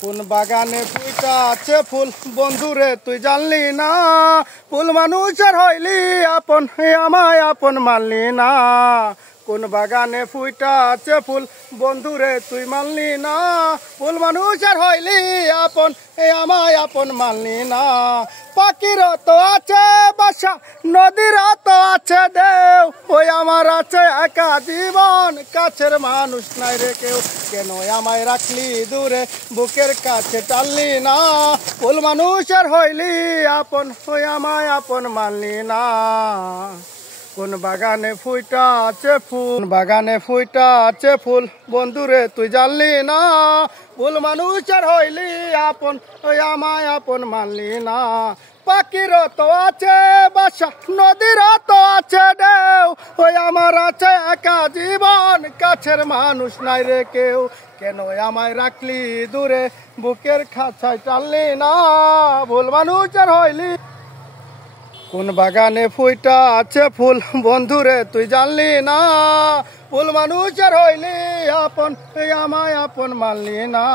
কোন বাগানে ফুইটা আছে ফুল বন্ধুরে তুই জানলি না ফুল মানুষের হইলি আপন আমায় আপন মানলি না কোন বাগানে ফুইটা আছে ফুল বন্ধুরে তুই মানলি না ফুল মানুষের হইলি আপন আমায় আপন মানলি না পাখির তো আছে বাসা নদীর তো আছে ঢেউ ওই আমার আছে একা জীবন কাছের মানুষ নাই রে কেউ কেন আমায় রাখলি দূরে বুকের কাছে টানলি না ফুল মানুষের হইলি আপন ওই আমায় আপন মানলি না কোন বাগানে ফুইটা আছে ফুল বাগানে ফুইটা আছে ফুল বন্ধুরে তুই জানলি না ফুল মানুষের হইলি আপন ওই আমায় আপন মানলি না পাখির তো আছে বাসা নদীর তো আছে ঢেউ ওই আমার আছে একা জীবন কাছের মানুষ নাই রে কেউ কেন আমায় রাখলি দূরে বুকের খাঁচায় টানলি না ভুল মানুষের হইলি কোন বাগানে ফুইটা আছে ফুল বন্ধুরে তুই জানলি না ফুল মানুষের হইলি আপন আমায় আপন মানলি না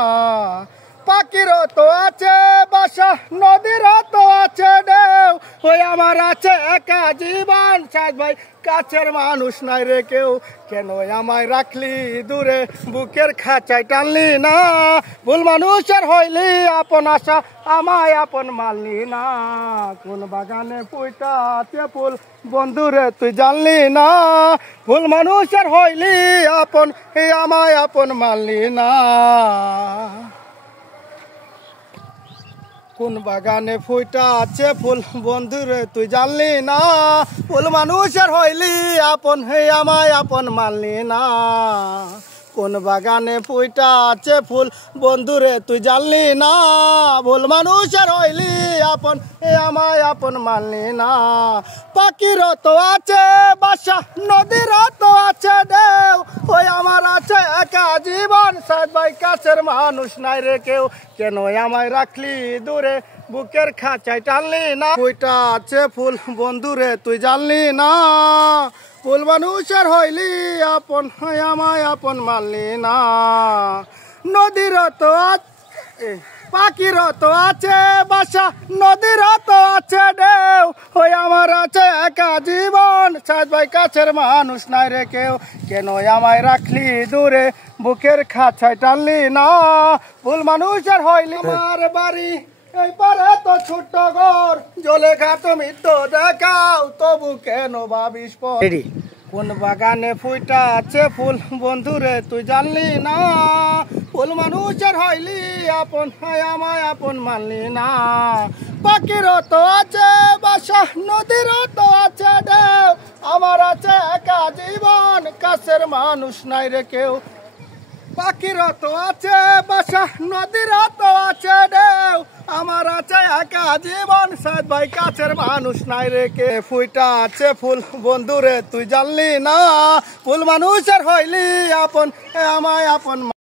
পাখির তো আছে বাসা নদীর তো আছে ঢেউ ওই আমার আছে একা জীবন সাজ ভাই কাছের মানুষ নাই রে কেউ কেন আমায় রাখলি দূরে বুকের খাঁচায় টানলি না ভুল মানুষের হইলি আপন আশা আমায় আপন মানলি না কোন বাগানে ফুইটা আছে ফুল বন্ধুরে তুই জানলি না ভুল মানুষের হইলি আপন আমায় আপন মানলি না কোন বাগানে ফুইটা আছে ফুল বন্ধুরে তুই জানলি না ফুল মানুষের হইলি আপন আমায় আপন মানলি না কোন বাগানে ফুইটা আছে ফুল বন্ধুরে তুই জানলি না ভুল মানুষের হইলি আপন আমায় আপন মানলি না পাখির তো আছে বাসা নদীর তো আছে ঢেউ ওই আমার আছে একা জীবন সাত ভাই কাছের মানুষ নাই রে কেউ কেন আমায় রাখলি দূরে বুকের খাঁচায় টানলি না ফুইটা আছে ফুল বন্ধুরে তুই জানলি না ফুল মানুষের হইলি আপন আমায় আপন মানলি না নদীর তো আছে পাখির তো আছে বাসা নদীর তো আছে ঢেউ ওই আমার আছে একা জীবন সাত ভাই কাছের মানুষ নাই রে কেউ কেন আমায় রাখলি দূরে বুকের খাঁচায় টানলি না ফুল মানুষের হইলি আমার বাড়ি এই পারে তো ছোট্ট ঘর জলে ঘাট মিত্র দেখাও তবু কেন ভাবিস কোন বাগানে ফুইটা আছে ফুল বন্ধুরে তুই জানলি না ফুল মানুষের হইলি আপন আমায় আপন মানলি না পাখির তো আছে বাসা নদীর তো আছে ঢেউ আমার আছে একা জীবন কাছের মানুষ নাই রে কেউ পাখির তো আছে বাসা নদীর তো আছে ঢেউ আমার আছে একা জীবন সাত ভাই কাছের মানুষ নাই রে কে ফুইটা আছে ফুল বন্ধুরে তুই জানলি না ফুল মানুষের হইলি আপন আমায় আপন